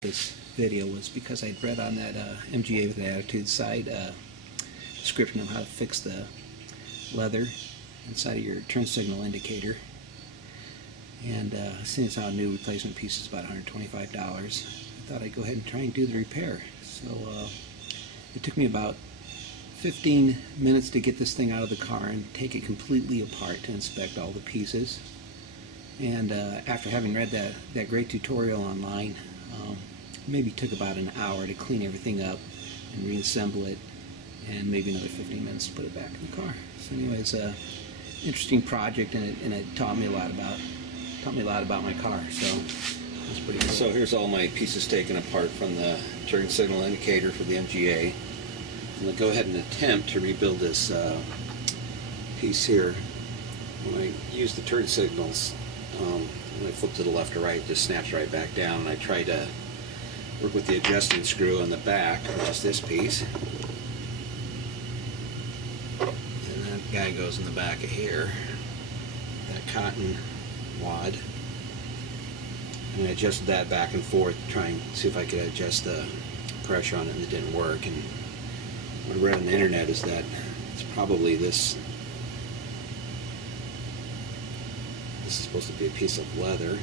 This video was because I'd read on that MGA with an Attitude site description of how to fix the leather inside of your turn signal indicator, and seeing as how a new replacement piece is about $125, I thought I'd go ahead and try and do the repair. So it took me about 15 minutes to get this thing out of the car and take it completely apart to inspect all the pieces. And after having read that great tutorial online, maybe took about an hour to clean everything up and reassemble it, and maybe another 15 minutes to put it back in the car. So anyways, interesting project, and it taught me a lot about my car. So it's pretty cool. So here's all my pieces taken apart from the turn signal indicator for the MGA. I'm going to go ahead and attempt to rebuild this piece here. When I use the turn signals, when I flip to the left or right, it just snaps right back down, and I try to work with the adjusting screw on the back, which is this piece. And that guy goes in the back of here, that cotton wad. And I adjusted that back and forth to try and see if I could adjust the pressure on it, and it didn't work. And what I read on the internet is that it's probably this is supposed to be a piece of leather.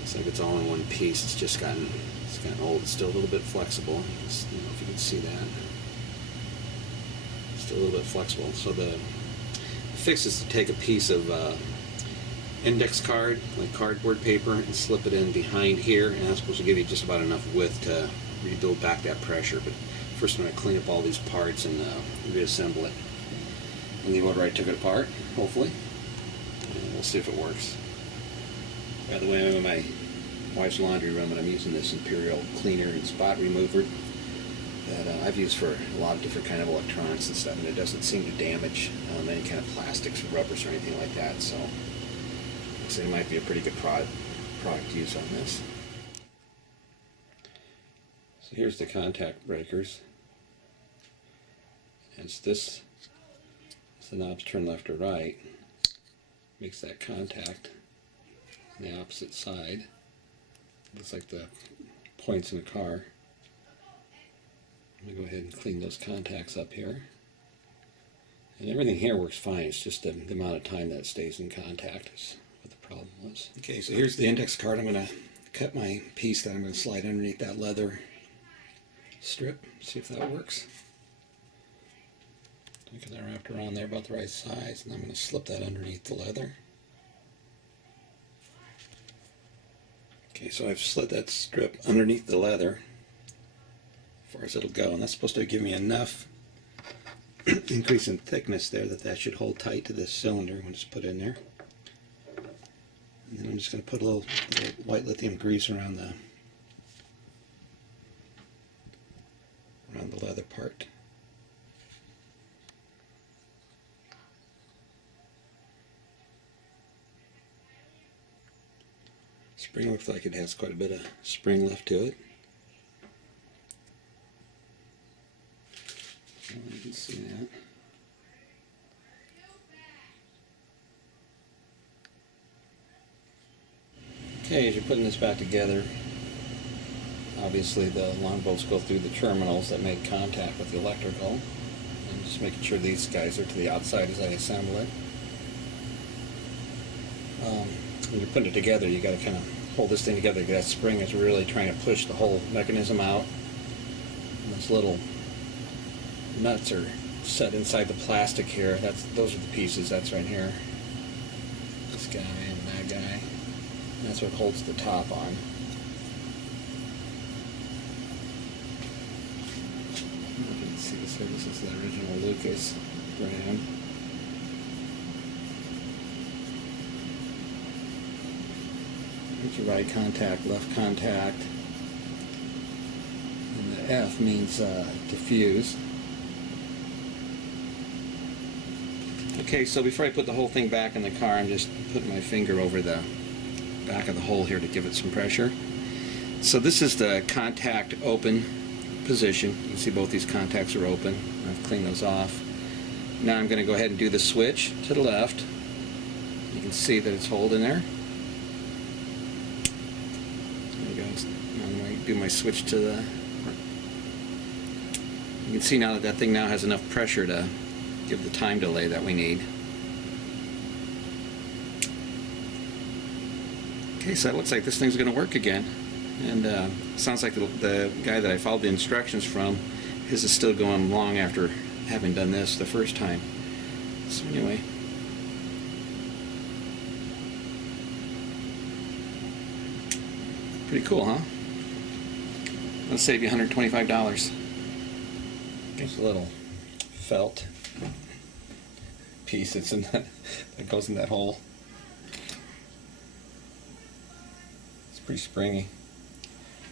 Looks like it's all in one piece. It's gotten old. It's still a little bit flexible. I don't know if you can see that. It's still a little bit flexible. So the fix is to take a piece of index card, like cardboard paper, and slip it in behind here, and that's supposed to give you just about enough width to rebuild back that pressure. But first I'm going to clean up all these parts and reassemble it. And the order I took it apart, hopefully. And we'll see if it works. By the way, I'm in my wife's laundry room, and I'm using this Imperial cleaner and spot remover that I've used for a lot of different kind of electronics and stuff, and it doesn't seem to damage any kind of plastics or rubbers or anything like that. So looks like it might be a pretty good product to use on this. So here's the contact breakers. It's this. The knobs turn left or right, makes that contact on the opposite side. Looks like the points in the car. I'm going to go ahead and clean those contacts up here. And everything here works fine. It's just the amount of time that it stays in contact is what the problem was. Okay, so here's the index card. I'm going to cut my piece that I'm going to slide underneath that leather strip, see if that works. Because I wrapped around there about the right size, and I'm going to slip that underneath the leather. Okay, so I've slid that strip underneath the leather as far as it'll go, and that's supposed to give me enough increase in thickness there that should hold tight to this cylinder when it's put in there. And then I'm just going to put a little white lithium grease around the leather part. Spring looks like it has quite a bit of spring left to it. So you can see that. Okay, as you're putting this back together, obviously the long bolts go through the terminals that make contact with the electrical, and just making sure these guys are to the outside as I assemble it. When you're putting it together, you got to kind of hold this thing together. That spring is really trying to push the whole mechanism out. And those little nuts are set inside the plastic here. Those are the pieces. That's right here. This guy and that guy. And that's what holds the top on. You can see this here. This is the original Lucas brand. Here's your right contact, left contact, and the F means diffuse. Okay, so before I put the whole thing back in the car, I'm just putting my finger over the back of the hole here to give it some pressure. So this is the contact open position. You can see both these contacts are open. I've cleaned those off. Now I'm going to go ahead and do the switch to the left. You can see that it's holding there. I'm going to do my switch to the... You can see now that that thing now has enough pressure to give the time delay that we need. Okay, so it looks like this thing's going to work again. And sounds like the guy that I followed the instructions from, his is still going long after having done this the first time. So anyway. Pretty cool, huh? That'll save you $125. There's a little felt piece that's in that goes in that hole. It's pretty springy.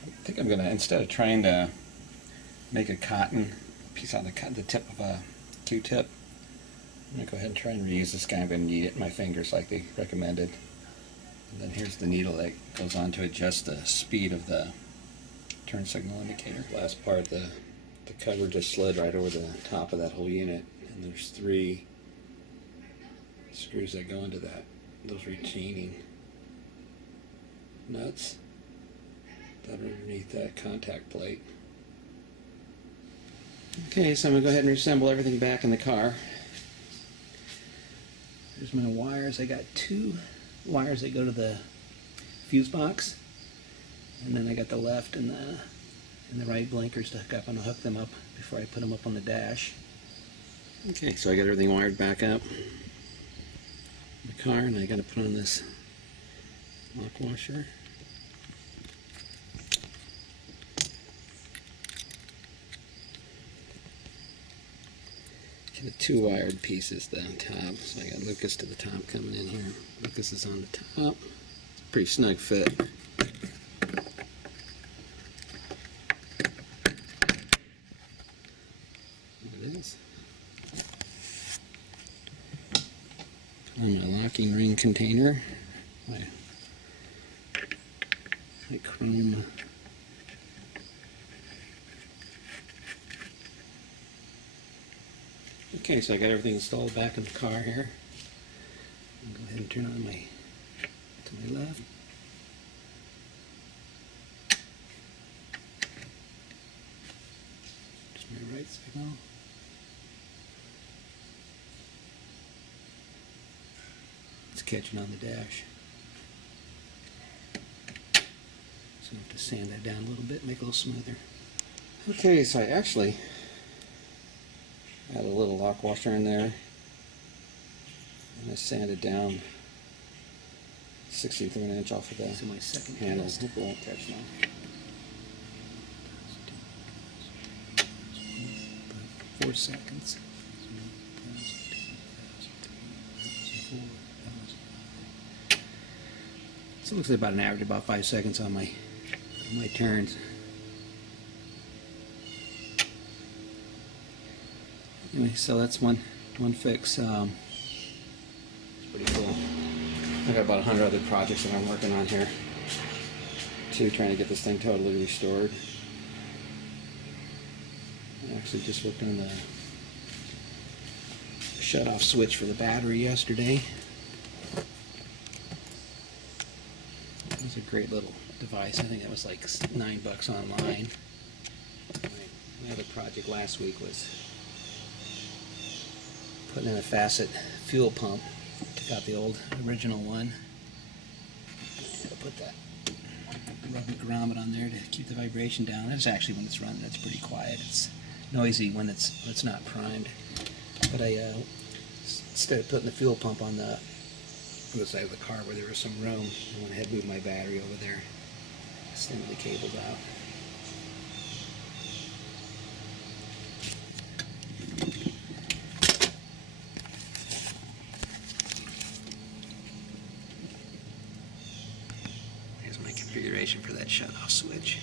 I think I'm gonna, instead of trying to make a cotton piece on the tip of a Q-tip, I'm gonna go ahead and try and reuse this guy. I'm gonna knead it in my fingers like they recommended. And then here's the needle that goes on to adjust the speed of the turn signal indicator. Last part, the cover just slid right over the top of that whole unit, and there's 3 screws that go into those retaining nuts that are underneath that contact plate. Okay, so I'm going to go ahead and reassemble everything back in the car. Here's my wires. I got 2 wires that go to the fuse box, and then I got the left and the right blinkers to hook up, and I'll hook them up before I put them up on the dash. Okay, so I got everything wired back up in the car, and I got to put on this lock washer. Okay, the 2 wired pieces, the top. So I got Lucas to the top coming in here. Lucas is on the top. It's a pretty snug fit. On my locking ring container, my chrome okay, so I got everything installed back in the car here. I'll go ahead and turn on to my left. Just my right signal. It's catching on the dash. So I have to sand that down a little bit, make it a little smoother. Okay, so I actually add a little lock washer in there, and I sanded down 1/16 of an inch off of the my second handles. Hope it won't catch now. 4 seconds. So it looks like about an average about 5 seconds on my turns. Anyway, so that's one fix. It's pretty cool. I got about 100 other projects that I'm working on here too, trying to get this thing totally restored. I actually just worked on the shut-off switch for the battery yesterday. It was a great little device. I think that was like $9 online. My other project last week was putting in a facet fuel pump. Took out the old original one. I had to put that rubber grommet on there to keep the vibration down. That's actually when it's running. It's pretty quiet. It's noisy when it's not primed. But I instead of putting the fuel pump on the other side of the car where there was some room, I went ahead and moved my battery over there. Extended the cables out. Here's my configuration for that shut-off switch.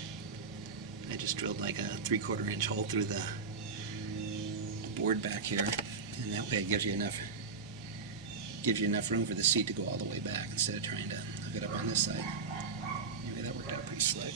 I just drilled like a 3/4 inch hole through the board back here, and that way it gives you enough room for the seat to go all the way back instead of trying to hook it up on this side. Anyway, that worked out pretty slick.